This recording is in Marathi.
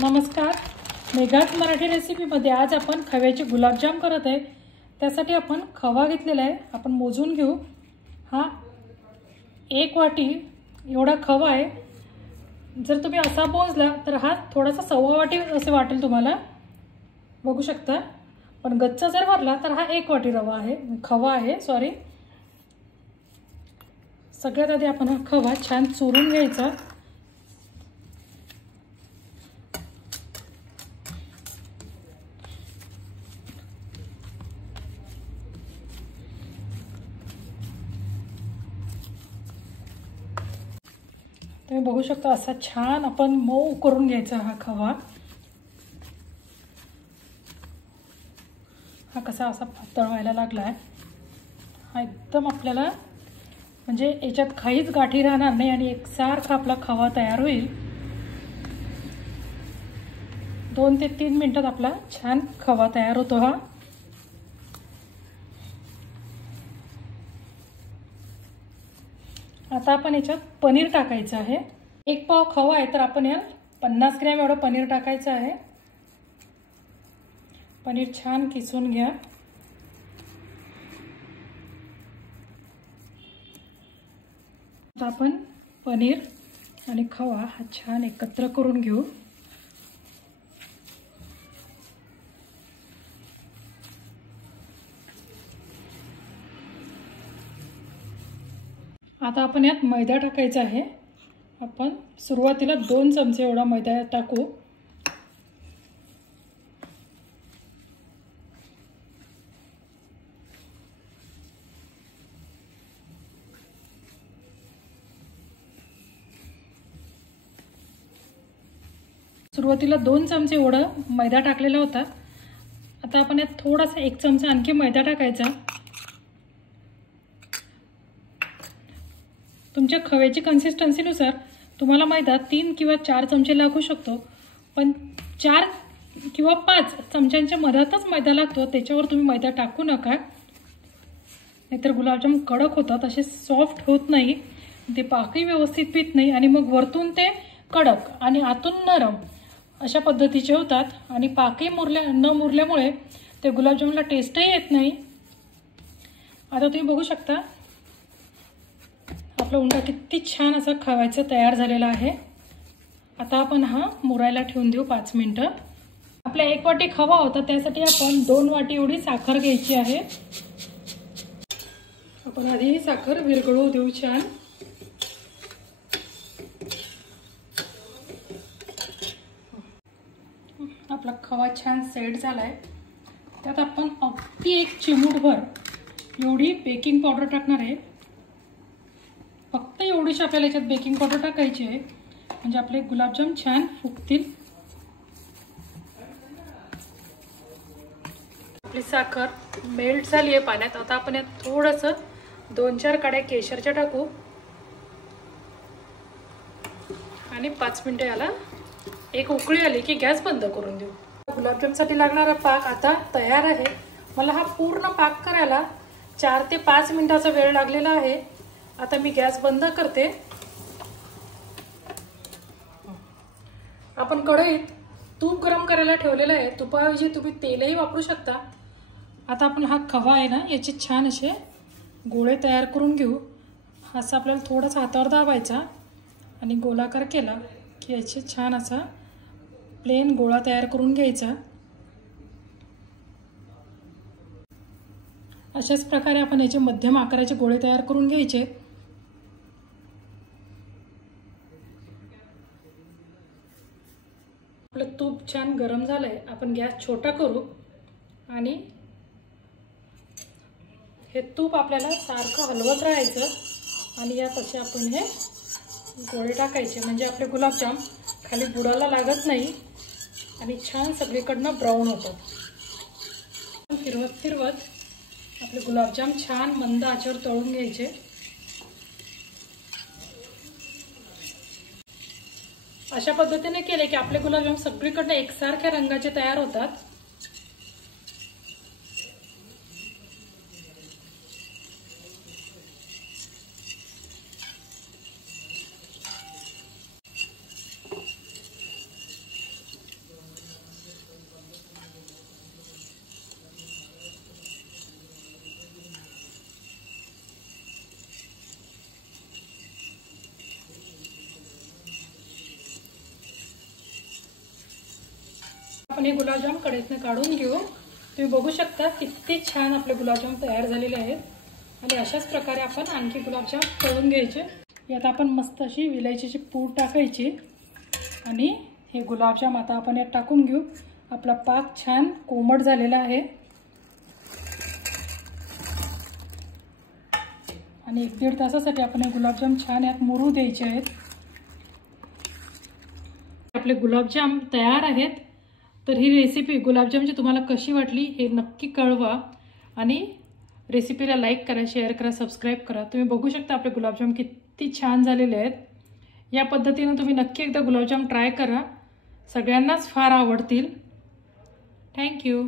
नमस्कार, मेघाच मराठी रेसिपीमध्ये आज आपण खव्याचे गुलाबजाम करत आहे। त्यासाठी आपण खवा घेतलेला आहे, आपण मोजून घेऊ। हा 1 वाटी एवढा खवा आहे। जर तुम्ही असा मोजला तर हा थोडासा 1.25 वाटी असे वाटेल तुम्हाला, बघू शकता। पण गच्च जर भरला तर हा 1 वाटी खवा आहे सॉरी। सगळ्यात आधी आपण हा खवा छान चुरून घ्यायचा। तुम्ही बघू शकता असा छान आपण मऊ करून घ्यायचा हा खवा। हा कसा असा पातळ व्हायला लागलाय, हा एकदम आपल्याला म्हणजे याच्यात काहीच गाठी राहणार नाही आणि एकसारखा आपला खवा तयार होईल। 2 ते 3 मिनिटात आपला छान खवा तयार होतो। हा आता आपण याच्यात पनीर टाकायचं आहे। 1 पाव खवा आहे तर आपण यात 50 ग्रॅम एवढं पनीर टाकायचं आहे। पनीर छान किसून घ्या। आता आपण पनीर आणि खवा हा छान एकत्र करून घेऊ। आता आपण यात मैदा टाकायचा आहे। आपण सुरुवातीला 2 चमचे एवढा मैदा टाकू। सुरुवातीला 2 चमचे एवढा मैदा टाकलेला होता। आता आपण यात थोडासा 1 चमचा आणखी मैदा टाकायचा। तुमच्या खव्याची कन्सिस्टन्सीनुसार तुम्हाला मैदा 3 किंवा 4 चमचे लागू शकतो, पण 4 किंवा 5 चमच्यांच्या मधातच मैदा लागतो, त्याच्यावर तुम्ही मैदा टाकू नका, नाहीतर गुलाबजाम कडक होतात, असे सॉफ्ट होत नाही, ते पाकही व्यवस्थित पित नाही आणि मग वरतून ते कडक आणि आतून नरम अशा पद्धतीचे होतात आणि पाकही मुरल्यामुळे ते गुलाबजामला टेस्टही येत नाही। आता तुम्ही बघू शकता आपला उंडा किती छान असा खव्याचा तयार झालेला आहे। आता आपण हा मुरायला ठेवून देऊ 5 मिनिटं। आपल्या 1 वाटी खवा होता, त्यासाठी आपण 2 वाटी एवढी साखर घ्यायची आहे। आपण आधी ही साखर विरघळू देऊ छान। आपला खवा छान सेट झालाय। त्यात आपण अगदी 1 चिमूटभर एवढी बेकिंग पावडर टाकणार आहे। फक्त एवढीशी आपल्याला याच्यात बेकिंग पावडर टाकायची आहे, म्हणजे आपले गुलाबजाम छान फुगतील। आपली साखर मेल्ट झाली आहे पाण्यात। आता आपण यात थोडंसं 2-4 काड्या केशरच्या टाकू आणि 5 मिनिटं याला एक उकळी आली की गॅस बंद करून देऊ। गुलाबजामसाठी लागणारा पाक आता तयार आहे। मला हा पूर्ण पाक करायला 4 ते 5 मिनिटाचा वेळ लागलेला आहे। आता मी गॅस बंद करते। आपण कढईत तूप गरम करायला ठेवलेलं आहे, तुपाऐवजी तुम्ही तेलही वापरू शकता। आता आपण हा खवा आहे ना, याचे छान असे गोळे तयार करून घेऊ। असं आपल्याला थोडासा हातावर दाबायचा आणि गोलाकार केला की याचे छान असा प्लेन गोळा तयार करून घ्यायचा। अशाच प्रकारे आपण याचे मध्यम आकाराचे गोळे तयार करून घ्यायचे। आपलं तूप छान गरम झालंय, आपण गॅस छोटा करू आणि हे तूप आपल्याला सारखं हलवत राहायचं आणि यात असे आपण हे गोळे टाकायचे, म्हणजे आपले गुलाबजाम खाली बुडाला लागत नाही आणि छान सगळीकडनं ब्राऊन होतात। फिरवत आपले गुलाबजाम छान मंद आचेवर तळून घ्यायचे। अशा पद्धतीने केले की आपले गुलाबजाम सगळीकडनं एकसारख्या रंगाचे तयार होतात। आपण हे गुलाबजाम कढईतनं काढून घेऊ। तुम्ही बघू शकता किती छान आपले गुलाबजाम तयार झालेले आहेत आणि अशाच प्रकारे आपण आणखी गुलाबजाम तळून घ्यायचे। यात आपण मस्त अशी विलायचीची पूड टाकायची आणि हे गुलाबजाम आता आपण यात टाकून घेऊ। आपला पाक छान कोमट झालेला आहे आणि 1-1.5 तासासाठी आपण हे गुलाबजाम छान यात मुरू द्यायचे आहेत। आपले गुलाबजाम तयार आहेत। तर ही रेसिपी गुलाबजामची तुम्हाला कशी वाटली हे नक्की कळवा आणि रेसिपीला लाईक करा, शेअर करा, सबस्क्राईब करा। तुम्ही बघू शकता आपले गुलाबजाम किती छान झालेले आहेत। या पद्धतीने तुम्ही नक्की एकदा गुलाबजाम ट्राय करा, सगळ्यांनाच फार आवडतील। थँक्यू।